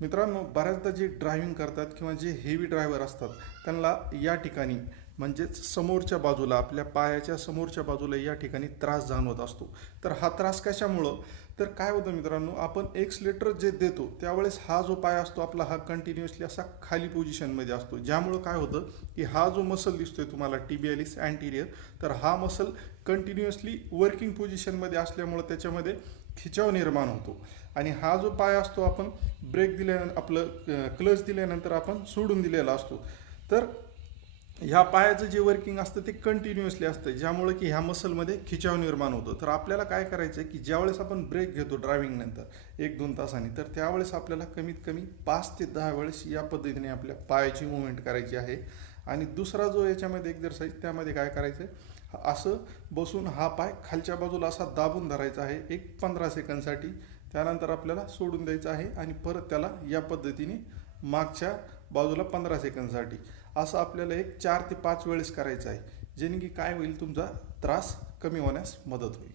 मित्रांनो, बऱ्याचदा जे ड्रायव्हिंग करतात किंवा जे हेवी ड्रायव्हर असतात त्यांना या ठिकाणी म्हणजेच समोरच्या बाजूला आपल्या पायाच्या समोरच्या बाजूला या ठिकाणी त्रास जाणवत असतो. तर हा त्रास कशामुळं? तर काय होतं मित्रांनो, आपण एक्सलेटर जे देतो त्यावेळेस हा जो पाय असतो आपला हा कंटिन्युअसली असा खाली पोझिशनमध्ये असतो, ज्यामुळं काय होतं की हा जो मसल दिसतोय तुम्हाला टिबियालिस अँटीरियर, तर हा मसल कंटिन्युअसली वर्किंग पोझिशनमध्ये असल्यामुळं त्याच्यामध्ये खिचाव निर्माण होतो. आणि हा जो पाय असतो आपण ब्रेक दिल्यानंतर आपलं क्लच दिल्यानंतर आपण सोडून दिलेला असतो. तर ह्या पायाचं जे वर्किंग असतं ते कंटिन्युअसली असतं, ज्यामुळे की ह्या मसलमध्ये खिचाव निर्माण होतो. तर आपल्याला काय करायचं आहे की ज्यावेळेस आपण ब्रेक घेतो ड्रायव्हिंग नंतर 1-2 तासांनी, तर त्यावेळेस आपल्याला कमीत कमी 5 ते 10 वेळेस या पद्धतीने आपल्या पायाची मुवमेंट करायची आहे. आणि दुसरा जो याच्यामध्ये एक्झरसाइज त्यामध्ये काय करायचं आहे, असं बसून हा पाय खालच्या बाजूला असा दाबून धरायचा आहे एक 15 सेकंदसाठी. त्यानंतर आपल्याला सोडून द्यायचं आहे आणि परत त्याला या पद्धतीने मागच्या बाजूला 15 सेकंदसाठी असं आपल्याला एक 4 ते 5 वेळेस करायचं आहे, जेणे की काय होईल, तुमचा त्रास कमी होण्यास मदत होईल.